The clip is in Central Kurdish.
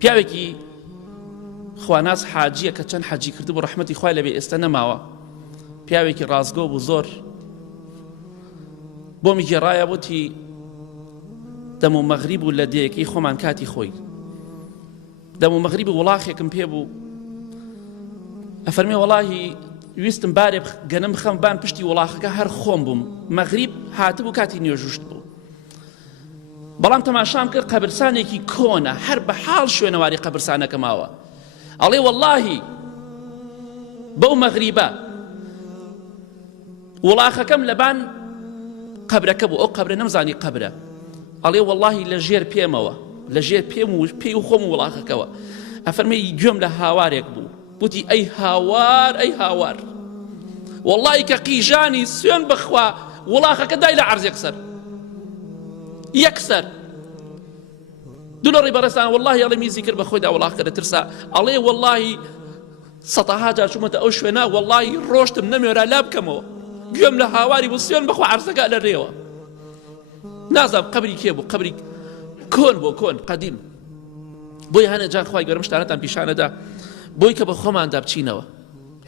پیاوێکی خواناز حاجیە کە چەند حەجی کردبوو ڕەحمەتی خوای لەبێ ئێستا نەماوە پیاوێکی ڕازگۆ بوو زۆر بۆمی گێڕایە بۆتی دەم و مەغریب و لە دەیەکەی خۆمان کاتی خۆی دەم و مەغریب وڵاخێکم پێ بوو ئەفەرمێ وەڵاهی ویستم بارێ گەنم خەم بان پشتی وڵاخەکە هەر خۆم بووم مەغریب هاتبوو کاتی نوێژوشت بوو بەڵام تەماشام کرد قەبرستانێکی کۆنە هەر بە حاڵ شوێنەواری قەبرستانەکە ماوە ئەڵێ وەڵاهی بەو مەغریبە وڵاخەکەم لەبان قەبرەکە بوو ئەو قەبرە نەمزانی قەبرە ئەڵێ وەڵاهی لە ژێر پێمەوە لە ژێر پێم و پێی و خۆم و وڵاخەکەوە ئەفەرمێ گوێم لە هاوارێک بوو بوتی ئەی هاوار ئەی هاوار وەڵاهی کە قیژانی سوێن بخوا وڵاخەکە دای لە عەرزێک سەر یەکسەر دوو لە ڕێبەرستان وەڵاهی ئەڵێ میزی کرد بە خۆیدا وڵاخەکە دەترسا ئەڵێ وەڵاهی سەتەها جار چوومەتە ئەو شوێنە وەڵاهی ڕۆشتم نەمێرا لا بکەمەوە گوێم لە هاواری بوو سوێن بخوا عەرزەکە لە ڕێوە نازانم قەبری کێ بوو قەبری کۆن بۆ کۆن قەدیم بۆی هەنێ جار خوای گەورەم شتانەتان پیشانەدا بۆی کە بە خۆماندا بچینەوە